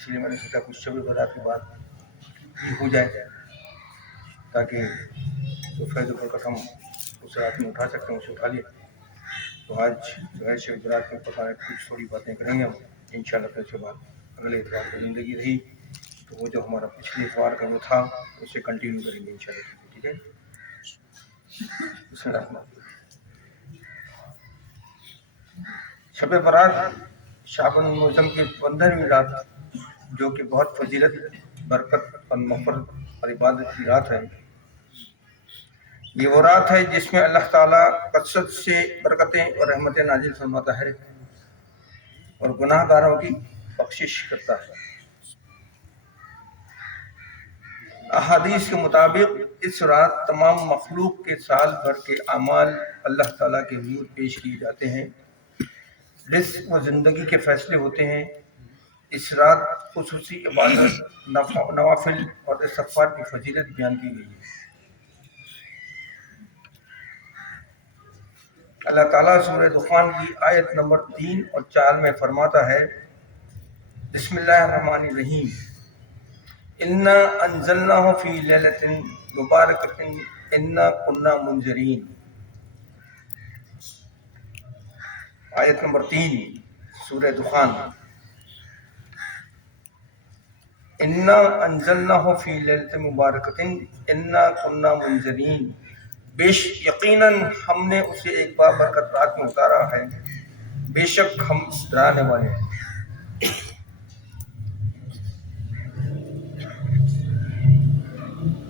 اس لیے میں نے سوچا کچھ شب برات کی بات بھی ہو جائے تاکہ صبح دوپہر کا ہم اس رات میں اٹھا سکتے ہیں، اسے اٹھا لیا۔ تو آج جو ہے شب برات میں پتہ ہے کچھ تھوڑی باتیں کریں گے ہم انشاءاللہ۔ پھر اس کے بعد اگلے اتوار کو زندگی رہی تو وہ جو ہمارا پچھلے اتوار کا جو تھا اسے کنٹینیو کریں گے انشاءاللہ، ٹھیک ہے؟ بسم اللہ الرحمن الرحیم۔ شب برات شعبان المعظم کی 15ویں رات جو کہ بہت فضیلت، برکت اور مغفرت اور عبادت کی رات ہے۔ یہ وہ رات ہے جس میں اللہ تعالیٰ کثرت سے برکتیں اور رحمتیں نازل فرماتا ہے اور گناہ گاروں کی بخشش کرتا ہے۔ احادیث کے مطابق اس رات تمام مخلوق کے سال بھر کے اعمال اللہ تعالیٰ کے حضور پیش کیے جاتے ہیں، رزق و زندگی کے فیصلے ہوتے ہیں۔ اس رات خصوصی عبادت، نوافل اور استغفار کی فضیلت بیان کی گئی ہے۔ اللہ تعالیٰ سورہ دخان کی آیت نمبر 3 اور 4 میں فرماتا ہے، بسم اللہ الرحمن الرحیم، انا انزلناہ فی لیلۃ مبارکۃ انا کنا منذرین۔ آیت نمبر 3 سورہ دخان، انا انزلناہ فی لیلۃ مبارکۃ انا کنا منذرین، یقیناً ہم نے اسے ایک بابرکت رات میں اتارا ہے، بے شک ہم ڈرانے والے ہیں۔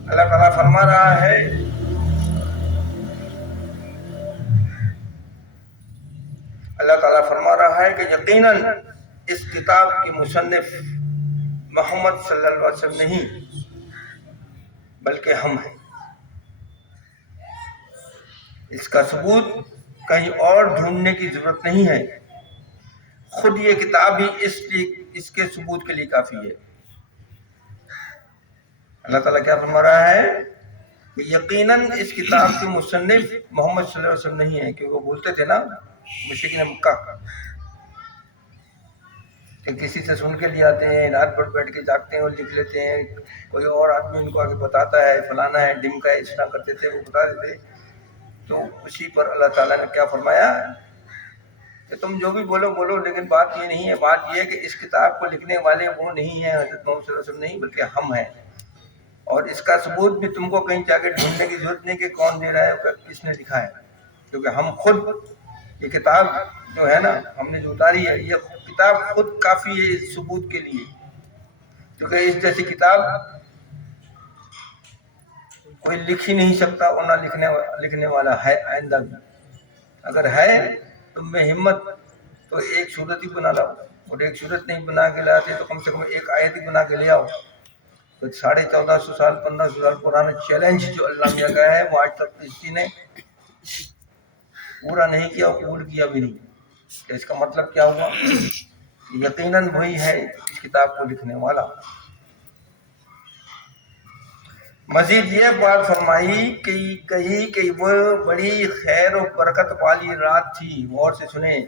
اللہ تعالیٰ فرما رہا ہے، کہ یقیناً اس کتاب کے مصنف محمد صلی اللہ علیہ وسلم نہیں بلکہ ہم ہیں۔ اس کا ثبوت کہیں اور ڈھونڈنے کی ضرورت نہیں ہے، خود یہ کتاب ہی اس کے ثبوت کے لیے کافی ہے۔ اللہ تعالیٰ کیا فرما رہا ہے کہ یقیناً اس کتاب کے مصنف محمد صلی اللہ علیہ وسلم نہیں ہے، کیونکہ وہ بولتے تھے نا مشرکین مکہ کہ کسی سے سن کے لے آتے ہیں، رات بھر بیٹھ کے جاگتے ہیں اور لکھ لیتے ہیں، کوئی اور آدمی ان کو آگے بتاتا ہے فلانا ہے ڈمکا ہے، اس طرح کرتے تھے، وہ بتا دیتے۔ تو اسی پر اللہ تعالیٰ نے کیا فرمایا کہ تم جو بھی بولو بولو، لیکن بات یہ نہیں ہے، بات یہ ہے کہ اس کتاب کو لکھنے والے وہ نہیں ہیں حضرت محمد صلی اللہ علیہ وسلم نہیں بلکہ ہم ہیں، اور اس کا ثبوت بھی تم کو کہیں جا کے ڈھونڈنے کی ضرورت نہیں کہ کون دے رہا ہے، کس نے لکھا ہے، کیونکہ ہم خود یہ کتاب جو ہے نا ہم نے جو اتاری ہے، یہ کتاب خود کافی ہے اس ثبوت کے لیے، کیونکہ اس جیسی کتاب کوئی لکھ ہی نہیں سکتا اور نہ لکھنے والا ہے آئندہ بھی۔ اگر ہے تم میں ہمت تو ایک صورت ہی بنا لاؤ، اور ایک صورت نہیں بنا کے لاتے تو کم سے کم ایک آیت ہی بنا کے لے آؤ۔ تو 1450 سال 1500 سال پرانا چیلنج جو اللہ میاں کا ہے وہ آج تک کسی نے پورا نہیں کیا اور قبول کیا بھی نہیں۔ کہ اس کا مطلب کیا ہوا؟ یقیناً وہی ہے اس کتاب کو لکھنے والا۔ مزید یہ بات فرمائی کہ وہ بڑی خیر و برکت والی رات تھی، غور سے سنیں،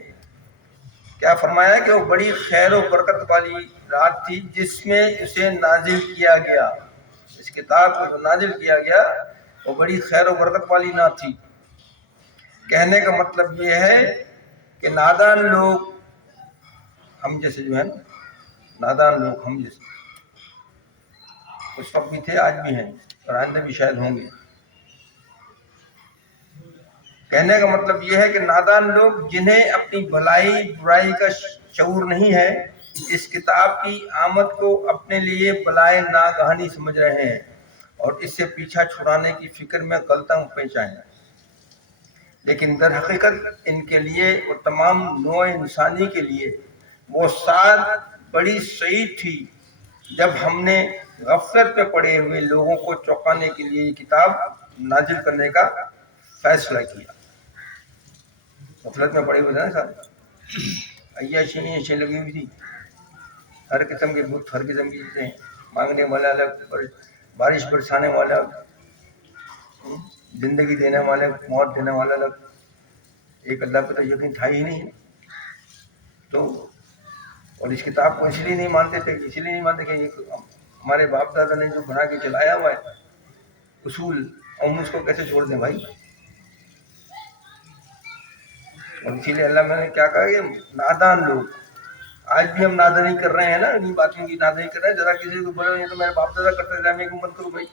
کیا فرمایا کہ وہ بڑی خیر و برکت والی رات تھی جس میں اسے نازل کیا گیا، اس کتاب کو جو نازل کیا گیا وہ بڑی خیر و برکت والی رات تھی۔ کہنے کا مطلب یہ ہے کہ نادان لوگ ہم جیسے جو ہے نا، نادان لوگ ہم جیسے اس وقت بھی تھے، آج بھی ہیں اور آئندہ بھی شاید ہوں گے۔ کہنے کا مطلب یہ ہے کہ نادان لوگ جنہیں اپنی بھلائی برائی کا شعور نہیں ہے، اس کتاب کی آمد کو اپنے لیے بلائے ناگہانی سمجھ رہے ہیں اور اس سے پیچھا چھڑانے کی فکر میں غلطاں پیچا ہیں، لیکن در حقیقت ان کے لیے اور تمام نوع انسانی کے لیے وہ ساتھ بڑی سعید تھی جب ہم نے غفلت میں پڑے ہوئے لوگوں کو چونکانے کے لیے یہ کتاب نازل کرنے کا فیصلہ کیا۔ غفلت میں پڑے ہوئے تھے نا سارے، عیاشی لگی ہوئی تھی، ہر قسم کے بت، ہر قسم کی چیزیں مانگنے والا الگ، بارش برسانے والا، زندگی دینے والا، موت دینے والا الگ، ایک اللہ پہ تو یقین تھا ہی نہیں۔ تو اور اس کتاب کو اس لیے نہیں مانتے تھے کہ یہ ہمارے باپ دادا نے جو بنا کے چلایا ہوا ہے اصول، ہم اس کو کیسے چھوڑ دیں بھائی. اور اسی لیے اللہ میں نے کیا کہا کہ نادان لوگ، آج بھی ہم نادانی کر رہے ہیں نا، انہیں باتوں کی نادانی کر رہے ہیں. ذرا کسی کو بولو یہ تو میرے باپ دادا کرتے تھے، میں کیوں مت کروں بھائی.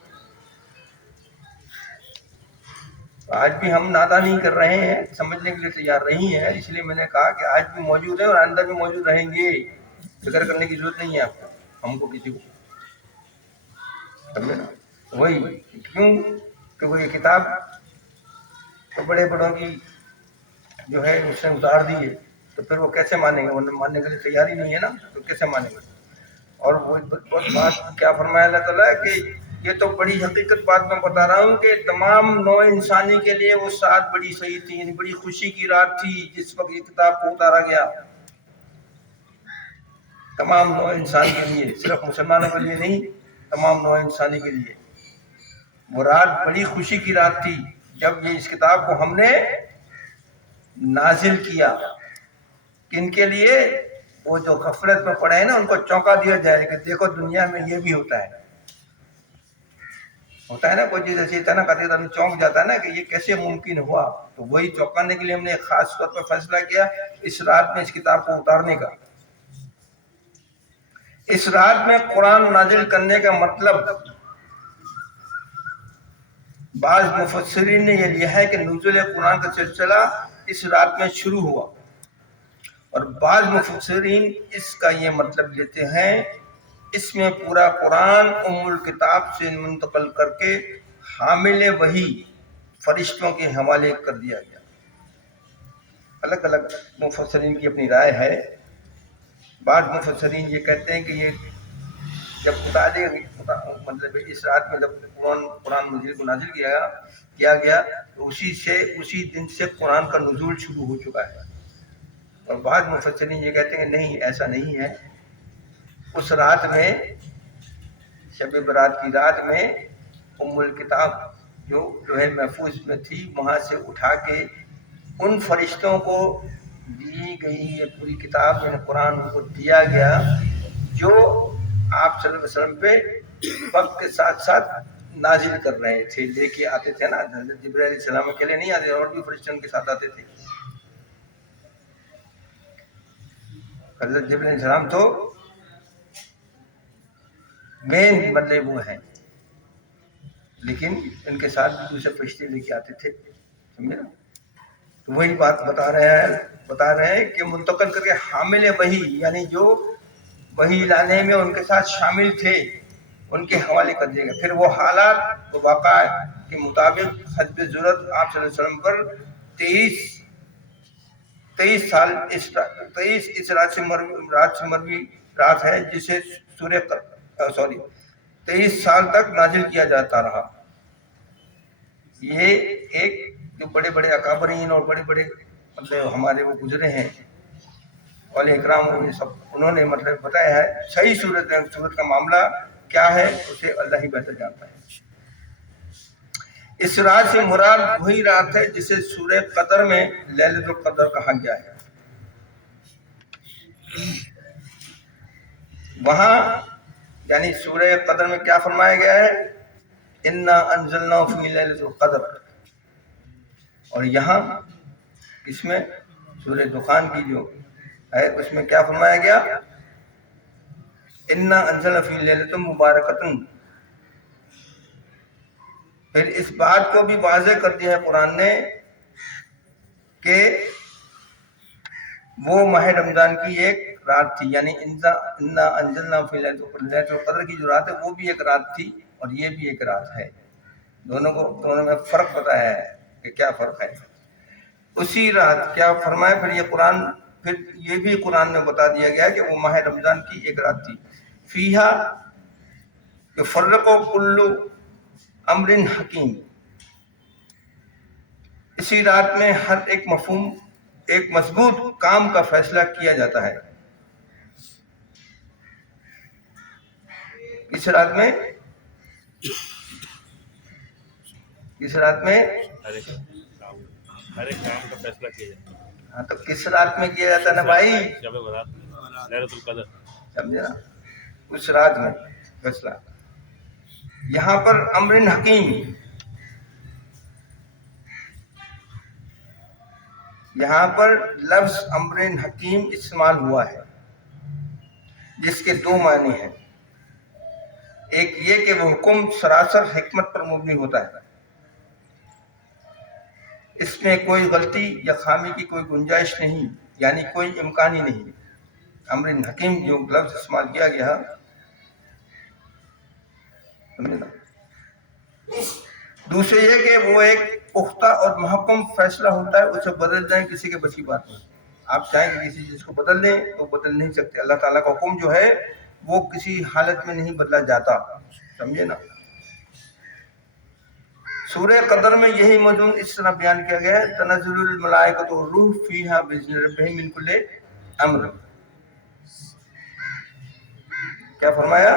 آج بھی ہم نادانی کر رہے ہیں، سمجھنے کے لیے تیار نہیں ہے. اس لیے میں نے کہا کہ آج بھی موجود ہے اور آئندہ بھی موجود رہیں گے. فکر کرنے کی ضرورت نہیں ہے آپ کو، ہم کو، کسی کو. سمجھے نا؟ وہی کیوں کہ وہ یہ کتاب تو بڑے بڑوں کی جو ہے اس نے اتار دی ہے، تو پھر وہ کیسے مانیں گے؟ انہیں ماننے کے لیے تیار ہی نہیں ہے نا، تو کیسے مانیں گے؟ اور وہ بہت بات کیا فرمایا اللہ تعالیٰ کہ یہ تو بڑی حقیقت بات میں بتا رہا ہوں کہ تمام نوع انسانی کے لیے وہ سات بڑی صحیح تھی، یعنی بڑی خوشی کی رات تھی جس وقت یہ کتاب کو اتارا گیا. تمام نوع انسان کے لیے، صرف مسلمانوں کے لیے نہیں، تمام نوع انسانی کے لیے وہ رات بڑی خوشی کی رات تھی جب یہ اس کتاب کو ہم نے نازل کیا. کن کے لیے؟ وہ جو غفلت میں پڑے ہیں نا، ان کو چونکا دیا جائے کہ دیکھو دنیا میں یہ بھی ہوتا ہے نا کوئی چیز ایسی ہے نا، کہتے ہیں چونک جاتا ہے نا کہ یہ کیسے ممکن ہوا. تو وہی چونکانے کے لیے ہم نے ایک خاص طور پر فیصلہ کیا اس رات میں اس کتاب کو اتارنے کا. اس رات میں قرآن نازل کرنے کا مطلب بعض مفسرین نے یہ لیا ہے کہ نزول قرآن کا سلسلہ اس رات میں شروع ہوا، اور بعض مفسرین اس کا یہ مطلب لیتے ہیں اس میں پورا قرآن ام الکتاب سے منتقل کر کے حامل وحی فرشتوں کے حوالے کر دیا گیا. الگ الگ مفسرین کی اپنی رائے ہے. بعض مفسرین یہ کہتے ہیں کہ یہ جب مطلب اس رات میں جب قرآن مجید کو نازل کیا گیا تو اسی دن سے قرآن کا نزول شروع ہو چکا ہے. اور بعض مفسرین یہ کہتے ہیں کہ نہیں، ایسا نہیں ہے. اس رات میں، شب برات کی رات میں، ام الکتاب جو ہے محفوظ میں تھی، وہاں سے اٹھا کے ان فرشتوں کو دی گئی یہ پوری کتاب، یعنی قرآن کو دیا گیا جو آپ صلی اللہ علیہ وسلم پہ وقت کے ساتھ ساتھ نازل کر رہے تھے، لے کے آتے تھے نا. حضرت جبرائیل علیہ السلام اکیلے نہیں آتے، اور بھی فرشتے ان کے ساتھ آتے تھے. حضرت جبرائیل علیہ السلام تو مین مطلب وہ ہیں، لیکن ان کے ساتھ بھی دوسرے فرشتے لے کے آتے تھے. سمجھے نا؟ تو وہی بات بتا رہے ہیں کہ منتقل کر کے حامل وحی، یعنی جو وحی لانے میں ان کے ساتھ شامل تھے ان کے حوالے کر دیا گیا. پھر وہ حالات و واقع کے مطابق حسب ضرورت آپ صلی اللہ علیہ وسلم پر 23 اس رات سے مروی رات ہے جسے 23 سال تک نازل کیا جاتا رہا. یہ ایک جو بڑے بڑے اکابرین اور بڑے بڑے مطلب ہمارے وہ گزرے ہیں اولیاء اکرام، انہوں نے مطلب بتایا ہے. صحیح صورت کا معاملہ کیا ہے اسے اللہ ہی بہتر جانتا ہے. اس رات سے مراد وہی رات ہے جسے سورہ قدر میں لیلۃ القدر کہا گیا ہے. وہاں یعنی سورہ قدر میں کیا فرمایا گیا ہے؟ انا انزلناہ فی لیلۃ القدر. اور یہاں اس میں سورہ دخان کی جو ہے اس میں کیا فرمایا گیا؟ انا انزلنا فی لیلۃ مبارکۃ. پھر اس بات کو بھی واضح کر دیا ہے قرآن نے کہ وہ ماہ رمضان کی ایک رات تھی، یعنی انا انزلنا فی لیلۃ القدر کی جو رات ہے وہ بھی ایک رات تھی اور یہ بھی ایک رات ہے. دونوں میں فرق بتایا ہے کہ کیا فرق ہے. اسی رات کیا فرمایا پھر یہ بھی قرآن میں بتا دیا گیا کہ وہ ماہ رمضان کی ایک رات تھی. فیہا یفرق کل امر حکیم. اسی رات میں ہر ایک مضبوط کام کا فیصلہ کیا جاتا ہے. اس رات میں ہر ایک کام کا فیصلہ کیا جاتا ہے. ہاں تو کس رات میں کیا جاتا ہے نا بھائی؟ ليلة القدر. سمجھے نا، اس رات میں فیصلہ. یہاں پر امر حکیم، یہاں پر لفظ امر حکیم استعمال ہوا ہے جس کے دو معنی ہیں. ایک یہ کہ وہ حکم سراسر حکمت پر مبنی ہوتا ہے، اس میں کوئی غلطی یا خامی کی کوئی گنجائش نہیں، یعنی کوئی امکان ہی نہیں. امر حکیم جو لفظ استعمال کیا گیا، دوسرے یہ کہ وہ ایک پختہ اور محکم فیصلہ ہوتا ہے، اسے بدل جائیں کسی کے بس کی بات نہیں. آپ چاہیں کہ کسی چیز کو بدل دیں تو بدل نہیں سکتے. اللہ تعالیٰ کا حکم جو ہے وہ کسی حالت میں نہیں بدلا جاتا. سمجھے نا. سورہ قدر میں یہی مضمون اس طرح بیان کیا گیا ہے، تنزل الملائکۃ والروح فیہا بإذن ربہم من کل امر. کیا فرمایا؟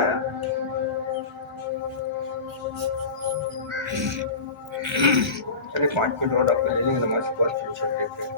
چلیے 5 منٹ اور آپ لے لیں گے، نماز کے بعد پھر دیکھتے ہیں.